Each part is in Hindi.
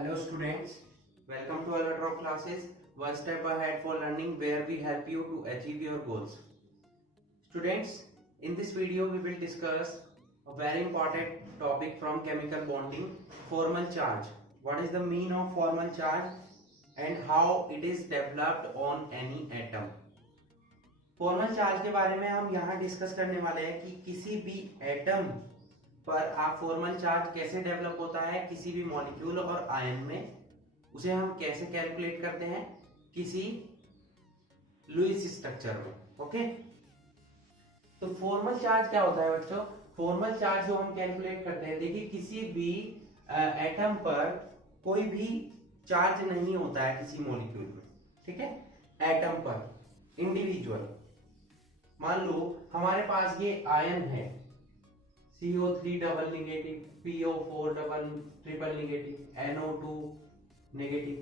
Hello students, welcome to our drop classes, one step ahead for learning where we help you to achieve your goals. Students, in this video we will discuss a very important topic from chemical bonding, formal charge. What is the meaning of formal charge and how it is developed on any atom. Formal charge के बारे में हम यहाँ डिस्कस करने वाले हैं कि किसी भी एटम पर आप फॉर्मल चार्ज कैसे डेवलप होता है किसी भी मॉलिक्यूल और आयन में, उसे हम कैसे कैलकुलेट करते हैं किसी लुईस स्ट्रक्चर में। ओके, तो फॉर्मल चार्ज क्या होता है बच्चों? फॉर्मल चार्ज जो हम कैलकुलेट करते हैं, देखिए किसी भी एटम पर कोई भी चार्ज नहीं होता है किसी मॉलिक्यूल में, ठीक है, एटम पर इंडिविजुअल। मान लो हमारे पास ये आयन है CO3 double negative, PO4 double triple negative, NO2 negative.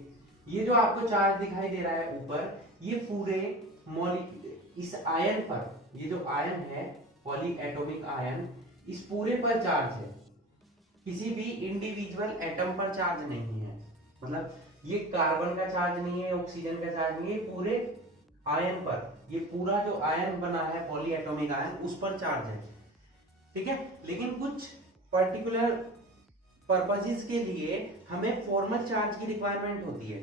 ये जो आपको चार्ज दिखाई दे रहा है ऊपर, ये पूरे मॉलिक्यूल इस आयन पर, ये जो आयन है पॉली एटॉमिक आयन, इस पूरे पर चार्ज है, किसी भी इंडिविजुअल एटम पर चार्ज नहीं है। मतलब ये कार्बन का चार्ज नहीं है, ऑक्सीजन का चार्ज नहीं है, पूरे आयन पर, ये पूरा जो आयन बना है पॉली एटॉमिक आयन उस पर चार्ज है, ठीक है। लेकिन कुछ पर्टिकुलर पर्पसेस के लिए हमें फॉर्मल चार्ज की रिक्वायरमेंट होती है,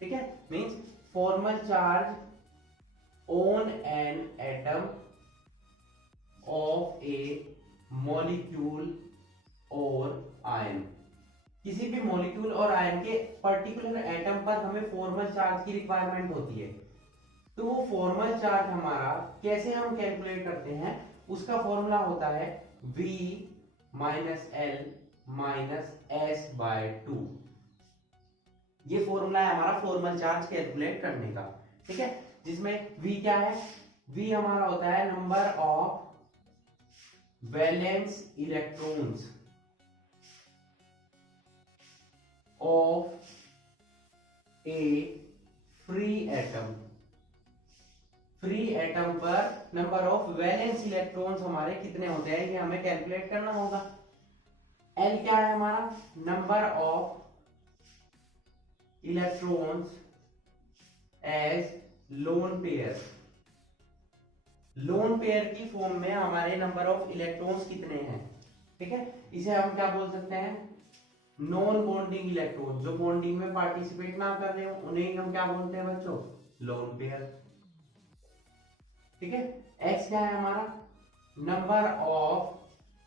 ठीक है। Means formal charge on an atom of A molecule और आयन, किसी भी मॉलिक्यूल और आयन के पर्टिकुलर एटम पर हमें फॉर्मल चार्ज की रिक्वायरमेंट होती है। तो वो फॉर्मल चार्ज हमारा कैसे हम कैलकुलेट करते हैं, उसका फॉर्मूला होता है V minus L minus S/2। ये फॉर्मूला है हमारा फॉर्मल चार्ज कैलकुलेट करने का, ठीक है। जिसमें V क्या है? V हमारा होता है number of valence electrons of A free atom. Free atom पर नंबर ऑफ वैलेंस इलेक्ट्रॉन्स हमारे कितने होते हैं, ये हमें कैलकुलेट करना होगा। L क्या है हमारा? Number of electrons as lone pair. Lone pair की फॉर्म में हमारे नंबर ऑफ इलेक्ट्रॉन्स कितने हैं, ठीक है। इसे हम क्या बोल सकते हैं? नॉन बॉन्डिंग इलेक्ट्रॉन, जो बॉन्डिंग में पार्टिसिपेट ना कर रहे हो उन्हें हम क्या बोलते हैं बच्चों? लोन पेयर, ठीक है। X क्या है हमारा? नंबर ऑफ,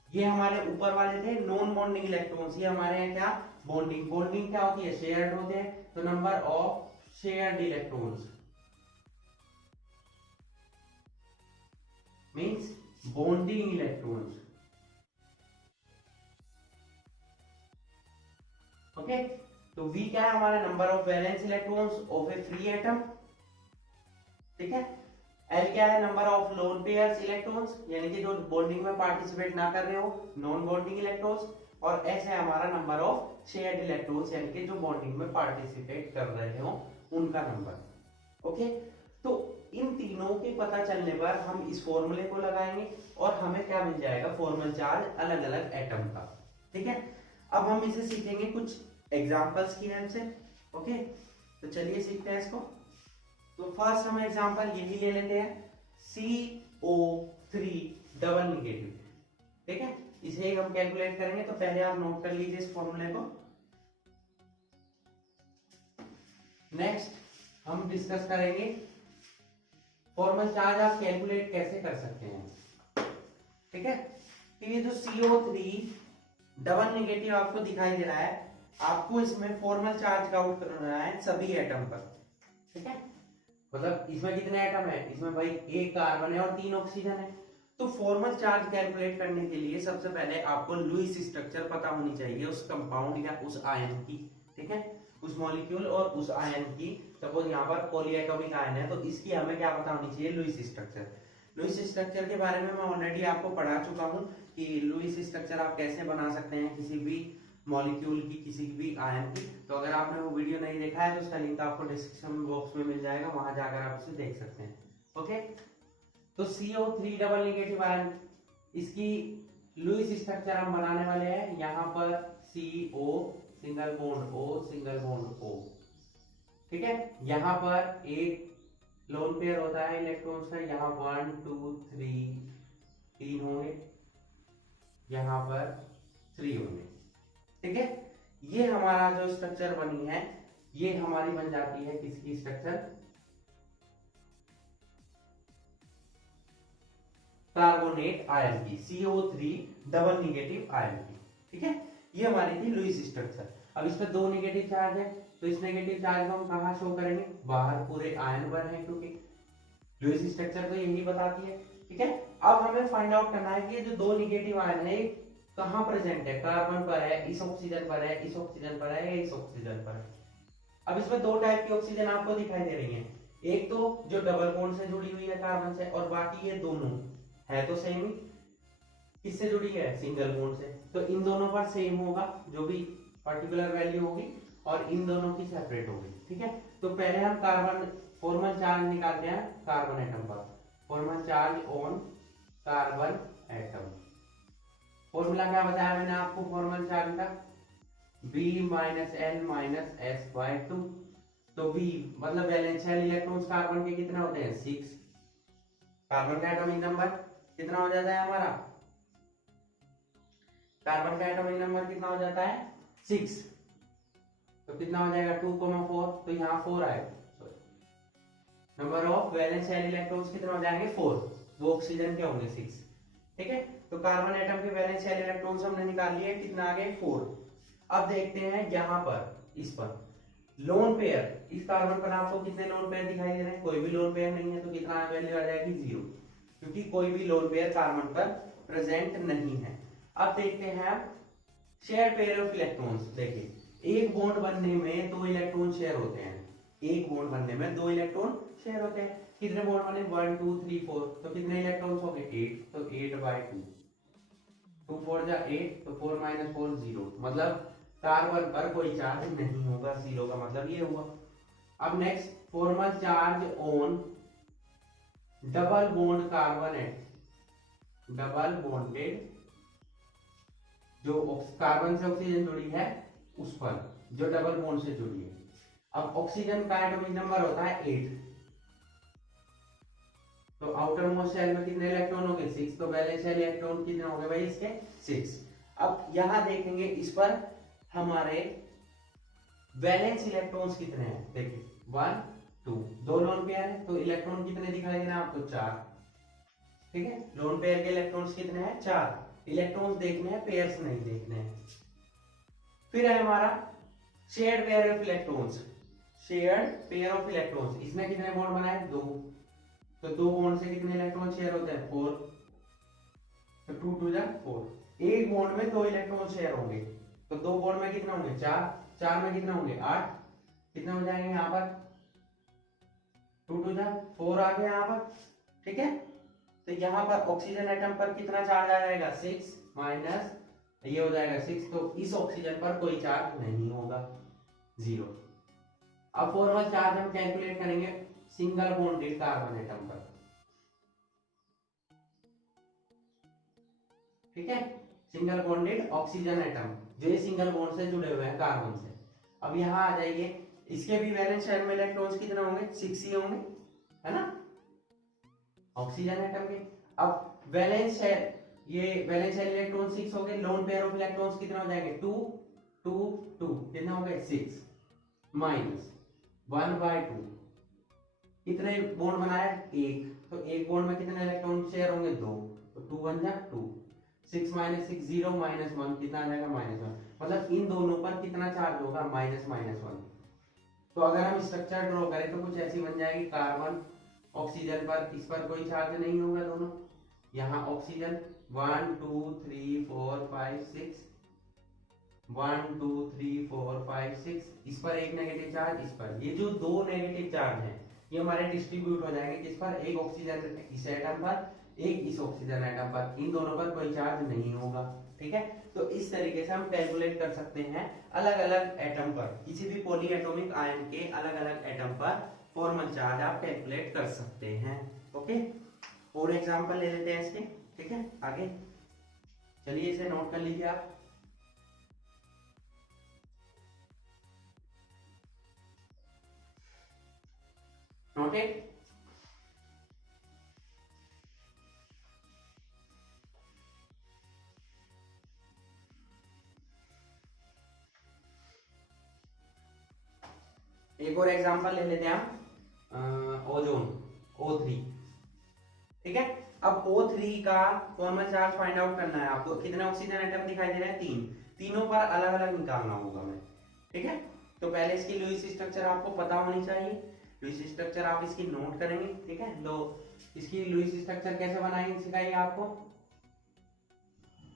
ये हमारे ऊपर वाले थे नॉन बॉन्डिंग इलेक्ट्रॉन्स, ये हमारे हैं क्या? बॉन्डिंग। बॉन्डिंग क्या होती है? शेयर्ड होते हैं, तो number of shared electrons means bonding electrons. Okay, तो V क्या है हमारा? Number of valence electrons of A free atom, ठीक है। L क्या है? Number of lone pairs electrons, यानी कि जो बॉन्डिंग में पार्टिसिपेट ना कर रहे हो, नॉन बॉन्डिंग इलेक्ट्रॉन्स। और S है हमारा नंबर ऑफ शेयर्ड इलेक्ट्रॉन्स, यानी कि जो बॉन्डिंग में पार्टिसिपेट कर रहे हो उनका नंबर। ओके, तो इन तीनों के पता चलने पर हम इस फॉर्मूले को लगाएंगे और हमें क्या मिल जाएगा? फॉर्मल चार्ज अलग अलग एटम का, ठीक है। अब हम इसे सीखेंगे कुछ एग्जांपल्स की हेल्प से। ओके, तो चलिए सीखते हैं इसको। तो फर्स्ट हम एग्जांपल यही ले लेते हैं, CO3 डबल नेगेटिव, ठीक है। इसे हम कैलकुलेट करेंगे, तो पहले आप नोट कर लीजिए इस फॉर्मूले को। नेक्स्ट हम डिस्कस करेंगे फॉर्मल चार्ज आप कैलकुलेट कैसे कर सकते हैं, ठीक है। तो ये जो CO3 डबल नेगेटिव आपको दिखाई दे रहा है, आपको इसमें फॉर्मल चार्ज का आउट करना है सभी एटम पर, ठीक है। मतलब इसमें कितने एटम है? इसमें भाई एक कार्बन है और 3 ऑक्सीजन है। तो फॉर्मल चार्ज कैलकुलेट करने के लिए सबसे पहले आपको लुईस स्ट्रक्चर पता होनी चाहिए उस कंपाउंड या उस आयन की, ठीक है, उस मॉलिक्यूल और उस आयन की। सपोज यहाँ पर पॉलीएटॉमिक आयन है, तो इसकी हमें क्या पता होनी चाहिए? Lewis structure. लुईस स्ट्रक्चर के बारे में मैं ऑलरेडी आपको पढ़ा चुका हूँ कि लुईस स्ट्रक्चर आप कैसे बना सकते हैं किसी भी मॉलिक्यूल की, किसी भी आयन की। तो अगर आपने वो वीडियो नहीं देखा है तो उसका लिंक आपको डिस्क्रिप्शन बॉक्स में मिल जाएगा, वहां जाकर आप उसे देख सकते हैं। ओके, तो CO3 डबल नेगेटिव आयन, इसकी लुईस स्ट्रक्चर हम बनाने वाले हैं। यहाँ पर CO single bond O, single bond O। ठीक है, यहाँ पर एक लोन पेयर होता है इलेक्ट्रॉन्स का, यहाँ 1 2 3 3 होंगे, यहाँ पर 3 होंगे। ठीक है, ये हमारा जो स्ट्रक्चर बनी है ये हमारी बन जाती है किसकी स्ट्रक्चर, कार्बोनेट आयन की, CO3 डबल निगेटिव आयन की। ठीक है, ये हमारी थी लुईस स्ट्रक्चर। अब इस पर 2 नेगेटिव चार्ज है, तो इस नेगेटिव चार्ज को हम कहाँ शो करेंगे, बाहर पूरे आयन पर है, क्योंकि लुईस स्ट्रक्चर तो यही बताती है। ठीक है, अब हमें फाइंड आउट करना है कि ये जो 2 नेगेटिव आयन है कहाँ प्रेजेंट है, कार्बन पर है, इस ऑक्सीजन पर है, इस ऑक्सीजन पर है, या इस ऑक्सीजन पर है। अब इसमें 2 टाइप की ऑक्सीजन आपको दिखाई दे रही है, एक तो जो डबल बॉन्ड से जुड़ी हुई है कार्बन से, और बाकी ये दोनों है तो सेम ही, किससे जुड़ी है, सिंगल बॉन्ड से, तो इन दोनों पर सेम होगा जो भी पर्टिकुलर वैल्यू होगी, और इन दोनों की सेपरेट होगी। ठीक है, तो पहले हम कार्बन फॉर्मल चार्ज निकालते हैं कार्बन एटम पर, formal charge on carbon atom. Formula क्या बताया मैंने आपको फॉर्मल चार्ज का, B minus L minus S/2। तो B मतलब वैलेंशियल इलेक्ट्रॉन्स कार्बन के कितने होते हैं, 6। कार्बन का एटॉमिक नंबर कितना हो जाता है हमारा, कार्बन का एटॉमिक नंबर कितना हो जाता है 6, तो कितना हो जाएगा 2,4, तो यहाँ 4 आएगा। नंबर ऑफ वैलेंशियल इलेक्ट्रॉन्स कितने हो जाएंगे 4, वो ऑक्सीजन के होंगे 6। ठीक है, तो कार्बन एटम के वैलेंशियल इलेक्ट्रॉन्स हमने निकाल लिए, कितना आ गए 4। अब देखते हैं यहाँ पर, इस पर लोन पेयर, इस कार्बन पर आपको कितने लोन पेयर दिखाई दे रहे हैं, कोई भी लोन पेयर नहीं है, तो कितना वैल्यू आ जाएगी 0, क्योंकि कोई भी लोन पेयर कार्बन पर प्रेजेंट नहीं है। अब देखते हैं शेयर पेयर ऑफ इलेक्ट्रॉन्स। देखिए, एक बॉन्ड बनने में 2 इलेक्ट्रॉन शेयर होते हैं, एक बॉन्ड बनने में 2 इलेक्ट्रॉन शेयर होते हैं। कितने बॉन्ड बने, 1 2 3 4, तो कितने इलेक्ट्रॉन्स हो गए 8, तो 8/2, 2 4 जा 8, तो 4 - 4 0, मतलब कार्बन पर कोई चार्ज नहीं होगा, 0 का मतलब ये हुआ। अब next, formal charge on double bond carbon atom, double bonded जो कार्बन से ऑक्सीजन जुड़ी है उस पर, जो डबल बॉन्ड से जुड़ी है। अब ऑक्सीजन का एटॉमिक नंबर होता है 8, तो आउटर मोस्ट शेल में कितने इलेक्ट्रॉन हो गए 6, तो वैलेंशियल इलेक्ट्रॉन कितने हो गए भाई इसके 6। अब यहां देखेंगे इस पर हमारे वैलेंस इलेक्ट्रॉन्स कितने हैं, देखिए 1 2, 2 लोन पेयर है, तो इलेक्ट्रॉन कितने दिखाई देना आपको 4। ठीक है, लोन पेयर के इलेक्ट्रॉन्स कितने हैं 4, इलेक्ट्रॉन्स देखने हैं, पेयर्स नहीं देखने हैं। फिर है हमारा shared pair of electrons, shared pair of electrons, इसमें कितने बॉन्ड बनाए 2, तो 2 बॉन्ड से कितने इलेक्ट्रॉन शेयर होते हैं 4, तो 2 2 जा 4। एक बॉन्ड में 2 इलेक्ट्रॉन शेयर होंगे, तो 2 बॉन्ड में कितने होंगे 4, 4 में कितने होंगे 8, कितने हो जाएंगे यहाँ पर 2 2 जा 4 आ गए यहाँ पर। ठीक है, तो यहाँ पर ऑक्सीजन एटम पर कितना चार्ज आ जाएगा 6 माइनस ये हो जाएगा 6, तो इस ऑक्सीजन पर कोई चार्ज नहीं होगा 0। अब फॉर्मल चार्ज हम कैलकुलेट करेंगे सिंगल बॉन्डेड कार्बन एटम पर। ठीक है, सिंगल बॉन्डेड ऑक्सीजन एटम जो ये सिंगल बॉन्ड से जुड़े हुए हैं कार्बन से। अब यहाँ आ जाइए, इसके भी वैलेंस शेल में इलेक्ट्रॉन्स कितने होंगे 6 ही होंगे, है ना, ऑक्सीजन एटम के। अब वैलेंस शेल, ये वैलेंस शेल इलेक्ट्रॉन 6 हो गए, लोन पेयर ऑफ इलेक्ट्रॉन्स कितने हो जाएंगे 2 2 2, कितने हो गए 6 माइनस 1/2, कितने बॉन्ड बनाया 1, तो एक बॉन्ड में कितने इलेक्ट्रॉन शेयर होंगे 2, तो 2 1 जा 2, 6 - 6 0 -1, कितना आ जाएगा -1, मतलब इन दोनों पर कितना चार्ज होगा -1। तो अगर हम स्ट्रक्चर ड्रॉ करें तो कुछ ऐसी बन जाएगी, कार्बन ऑक्सीजन पर, इस पर कोई चार्ज नहीं होगा दोनों, यहाँ ऑक्सीजन 1 2 3 4 5 6, 1 2 3 4 5 6, इस पर एक नेगेटिव चार्ज, इस पर, ये जो 2 नेगेटिव चार्ज हैं ये हमारे डिस्ट्रीब्यूट हो जाएंगे किस पर, एक ऑक्सीजन इस एटम पर, एक इस ऑक्सीजन एटम पर, इन दोनों पर कोई चार्ज नहीं होगा। ठीक है, तो इस तरीके से हम कैलकुलेट कर सकते हैं अलग अलग एटम पर, किसी भी पॉली एटॉमिक आयन के अलग अलग एटम पर फॉर्मल चार्ज आप कैलकुलेट कर सकते हैं। ओके, और एग्जांपल ले लेते हैं इसके। ठीक है, आगे चलिए इसे नोट कर लीजिए आप। नोटेड। एक और एग्जांपल ले लेते हैं हम, ओजोन O3। ठीक है, अब O3 का फॉर्मल चार्ज फाइंड आउट करना है आपको। कितने ऑक्सीजन एटम दिखाई दे रहे हैं? 3। तीनों पर अलग अलग निकालना होगा हमें। ठीक है, तो पहले इसकी लुईस स्ट्रक्चर आपको पता होनी चाहिए। लुईस स्ट्रक्चर आप इसकी नोट करेंगे। ठीक है, लो इसकी लुईस स्ट्रक्चर कैसे बनाएंगे सिखाइए आपको।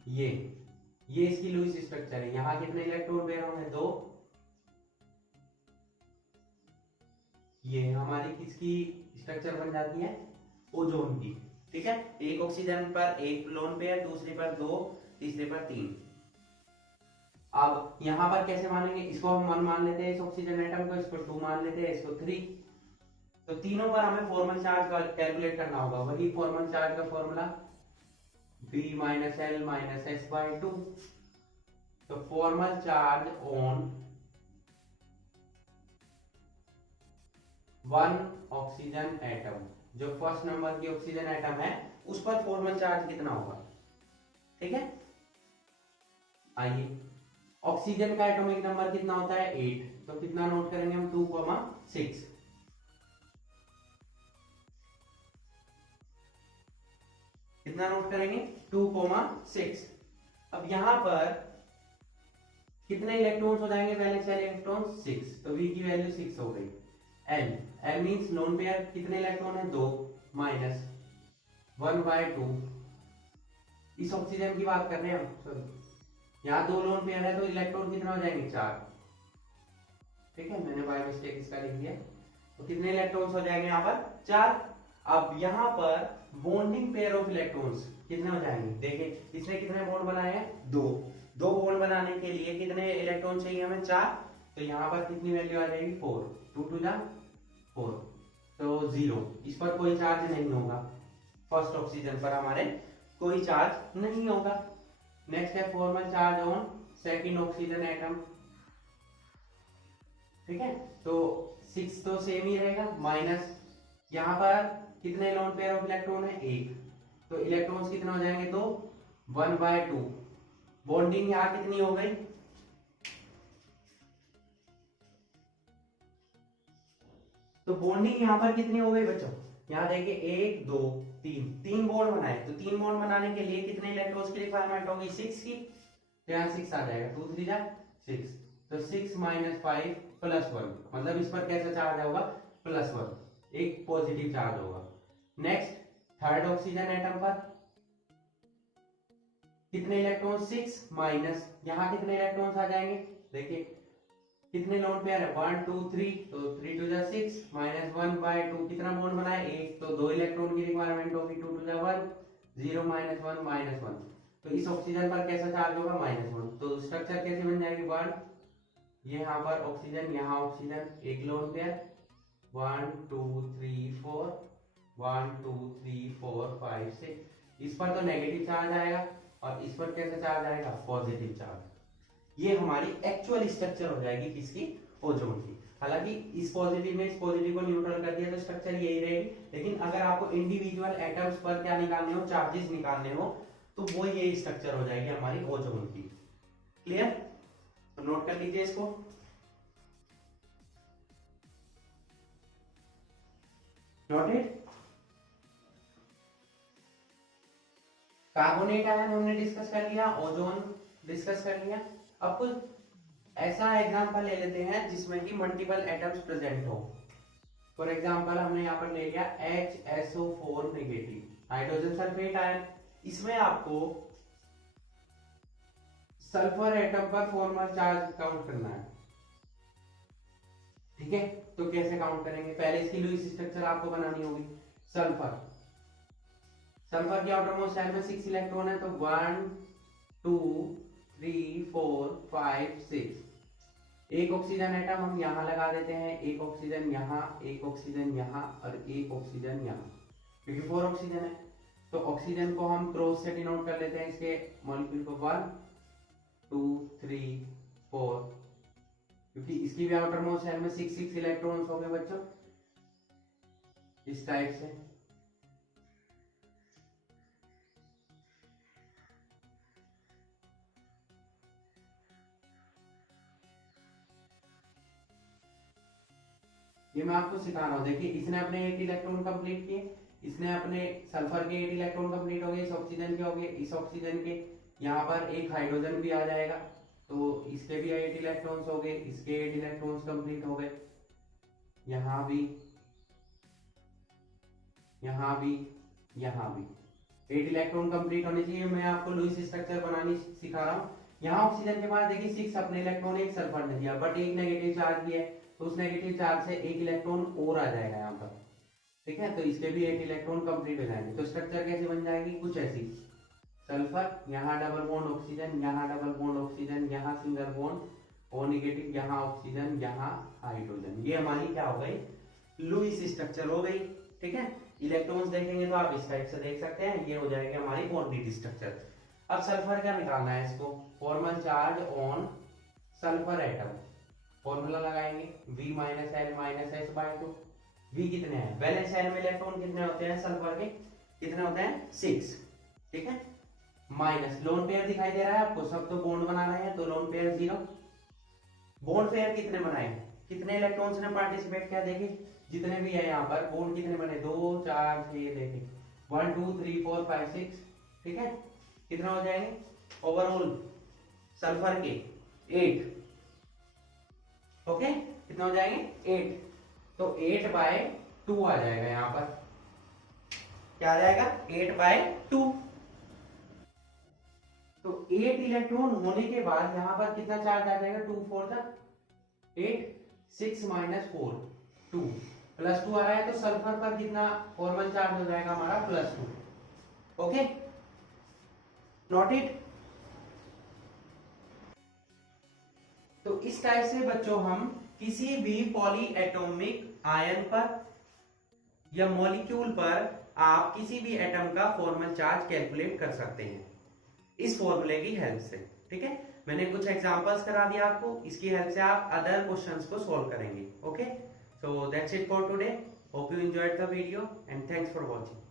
ये इसकी लुईस स्ट्रक्चर है। यहाँ कितने इलेक्ट्रॉन पेयर होंगे? 2। ये हमारी किसकी स्ट्रक्चर बन जाती है? ओजोन की। ठीक है, एक ऑक्सीजन पर एक लोन पेयर, दूसरे पर 2, तीसरे पर 3। अब यहां पर कैसे मानेंगे? इसको हम 1 मान लेते हैं इस ऑक्सीजन एटम को, इसको 2 मान लेते हैं, इसको 3। तो तीनों पर हमें फॉर्मल चार्ज का कैलकुलेट करना होगा। वही फॉर्मल चार्ज का फॉर्मूला B - L - S/2। तो formal charge on 1 oxygen atom, जो फर्स्ट नंबर की ऑक्सीजन एटम है, उस पर फॉर्मल चार्ज कितना होगा? ठीक है, आइए ऑक्सीजन का एटॉमिक नंबर कितना होता है? 8। तो कितना नोट करेंगे हम? 2,6। कितना नोट करेंगे? 2,6। अब यहां पर कितने इलेक्ट्रॉन्स हो जाएंगे? बैलेंस वाले इलेक्ट्रॉन 6। तो V की वैल्यू 6 हो गई। L मींस लोन पेयर कितने इलेक्ट्रॉन है? 2 माइनस 1/2। इस ऑक्सीजन की बात कर रहे हैं हम, सॉरी यहाँ 2 लोन पेयर है, तो इलेक्ट्रॉन कितना हो जाएंगे? 4। ठीक है, मैंने बाय मिस्टेक इसका लिख दिया। तो कितने इलेक्ट्रॉन्स हो जाएंगे यहाँ पर? 4। अब यहाँ पर बॉन्डिंग पेयर ऑफ इलेक्ट्रॉन्स कितने हो जाएंगे? देखिए इसने कितने बॉन्ड बनाए हैं? 2। 2 बॉन्ड बनाने के लिए कितने इलेक्ट्रॉन चाहिए हमें? 4। तो यहाँ पर कितनी वैल्यू आ जाएगी? 4। 2 2 4, तो 0। इस पर कोई चार्ज नहीं होगा। फर्स्ट ऑक्सीजन पर हमारे कोई चार्ज नहीं होगा। नेक्स्ट है formal charge on second oxygen atom. ठीक है, तो 6 तो सेम ही रहेगा, माइनस यहाँ पर कितने लोन पेयर ऑफ इलेक्ट्रॉन है? 1। तो इलेक्ट्रॉन्स कितने हो जाएंगे? तो 1/2। बॉन्डिंग यहाँ कितनी हो गई? तो बॉन्डिंग यहाँ पर कितनी हो गई बच्चों? यहाँ देखिए 1 2 3 बॉन्ड बनाए। तो 3 बॉन्ड बनाने के लिए कितने इलेक्ट्रॉन्स की रिक्वायरमेंट होगी? 6 की। तो यहाँ 6 आ जाएगा, 2 3 6। तो 6 - 5 + 1, मतलब इस पर कैसा चार्ज होगा? +1, एक पॉजिटिव चार्ज होगा। नेक्स्ट थर्ड ऑक्सीजन एटम पर कितने इलेक्ट्रॉन? 6 माइनस यहाँ कितने इलेक्ट्रॉन्स आ जाएंगे? देखिए कितने लोन पेयर है? 1 2 3। तो 3 2 6 माइनस 1/2। कितना बॉन्ड बना है? 1। तो 2 इलेक्ट्रॉन की रिक्वायरमेंट होगी। 2 2 1 0 -1 -1। तो इस ऑक्सीजन पर कैसा चार्ज होगा? -1। तो स्ट्रक्चर कैसे बन जाएगी? 1, ये यहाँ पर ऑक्सीजन, यहाँ ऑक्सीजन, एक लोन पेयर, 1 2 3 4, 1 2 3 4 5 6। इस पर तो नेगेटिव चार्ज आएगा और इस पर कैसा चार्ज आएगा? Positive charge. ये हमारी एक्चुअल स्ट्रक्चर हो जाएगी किसकी? ओजोन की। हालांकि इस पॉजिटिव ने इस पॉजिटिव को न्यूट्रल कर दिया तो स्ट्रक्चर यही रहेगी। लेकिन अगर आपको इंडिविजुअल एटम्स पर क्या निकालने हो? चार्जेस निकालने हो, तो वो ये स्ट्रक्चर हो जाएगी हमारी ओजोन की। क्लियर? तो नोट कर लीजिए इसको। नोटेड? कार्बोनेट आयन हमने डिस्कस कर लिया, ओजोन डिस्कस कर लिया। अब कुछ ऐसा एग्जांपल ले लेते हैं जिसमें कि मल्टीपल एटम्स प्रेजेंट हो। फॉर एग्जांपल हमने यहाँ पर ले लिया HSO4 negative, hydrogen sulphate ion. इसमें आपको सल्फर एटम पर फॉर्मल चार्ज काउंट करना है। ठीक है, तो कैसे काउंट करेंगे? पहले इसकी लुईस स्ट्रक्चर आपको बनानी होगी। सल्फर की आउटर मोस्ट शेल में 6 इलेक्ट्रॉन है, तो 1 2 3 4 5 6। एक ऑक्सीजन एटम हम यहाँ लगा देते हैं, एक ऑक्सीजन यहाँ, एक ऑक्सीजन यहाँ और एक ऑक्सीजन यहाँ, क्योंकि 4 ऑक्सीजन है। तो ऑक्सीजन को हम क्रॉस से डिनोट कर लेते हैं, इसके मॉलिक्यूल को 1 2 3 4, क्योंकि इसकी भी आउटर मोस्ट शेल में 6 इलेक्ट्रॉन्स हो गए बच्चों। इस टाइप से। ये मैं आपको सिखा रहा हूँ। देखिए इसने अपने 8 इलेक्ट्रॉन कंप्लीट किए, इसने अपने सल्फर के 8 इलेक्ट्रॉन कंप्लीट हो गए, इस ऑक्सीजन के हो गए, इस ऑक्सीजन के यहाँ पर एक हाइड्रोजन भी आ जाएगा तो इसके भी 8 इलेक्ट्रॉन्स हो गए, इसके 8 इलेक्ट्रॉन्स कंप्लीट हो गए, यहाँ भी, यहाँ भी, यहाँ भी 8 इलेक्ट्रॉन कंप्लीट होने चाहिए। मैं आपको लुईस स्ट्रक्चर बनानी सिखा रहा हूँ। यहाँ ऑक्सीजन के पास देखिए 6 अपने इलेक्ट्रॉन, एक सल्फर ने दिया, बट एक नेगेटिव चार्ज भी है तो उस नेगेटिव चार्ज से एक इलेक्ट्रॉन और आ जाएगा यहाँ पर, ठीक है। तो इसके भी 8 इलेक्ट्रॉन कंप्लीट हो जाएंगे। तो स्ट्रक्चर कैसे बन जाएगी, कुछ ऐसी, सल्फर, यहाँ डबल बॉन्ड ऑक्सीजन, यहाँ डबल बॉन्ड ऑक्सीजन, यहाँ सिंगल बॉन्ड ओ नेगेटिव, यहाँ ऑक्सीजन, यहाँ हाइड्रोजन। ये हमारी क्या हो गई, लुईस स्ट्रक्चर हो गई, ठीक है। इलेक्ट्रॉन्स देखेंगे तो आप इस टाइप से देख सकते हैं, ये हो जाएगी हमारी बॉन्डेड स्ट्रक्चर। अब सल्फर का निकालना है इसको, formal charge on sulphur atom, formula लगाएंगे V minus L minus S by 2। V कितने हैं, वैलेंस शेल में इलेक्ट्रॉन कितने होते हैं सल्फर के, कितने होते हैं 6, ठीक है। माइनस लोन पेयर दिखाई दे रहा है आपको, सब तो बॉन्ड बना रहे हैं तो लोन पेयर 0। बॉन्ड पेयर कितने बनाए, कितने इलेक्ट्रॉन्स ने पार्टिसिपेट किया, देखिए जितने भी है यहाँ पर बॉन्ड कितने बने, 2 4 6, देखिए 1 2 3 4 5 6, ठीक है। कितना हो जाएंगे ओवरऑल सल्फर के 8, ओके। कितना हो जाएंगे 8, तो 8 बाय 2 आ जाएगा यहाँ पर, क्या आ जाएगा 8 बाय 2। तो 8 इलेक्ट्रॉन होने के बाद यहाँ पर कितना चार्ज आ जाएगा, 2 4 8, 6 माइनस 4 2, प्लस 2 आ रहा है तो सल्फर पर कितना फॉर्मल चार्ज हो जाएगा हमारा +2, ओके, नोट इट। तो इस टाइप से बच्चों हम किसी भी पॉली एटॉमिक आयन पर या मॉलिक्यूल पर आप किसी भी एटम का फॉर्मल चार्ज कैलकुलेट कर सकते हैं इस फॉर्मूले की हेल्प से, ठीक है। मैंने कुछ एग्जांपल्स करा दिया आपको, इसकी हेल्प से आप अदर क्वेश्चंस को सॉल्व करेंगे, okay. So that's it for today, hope you enjoyed the video and thanks for watching.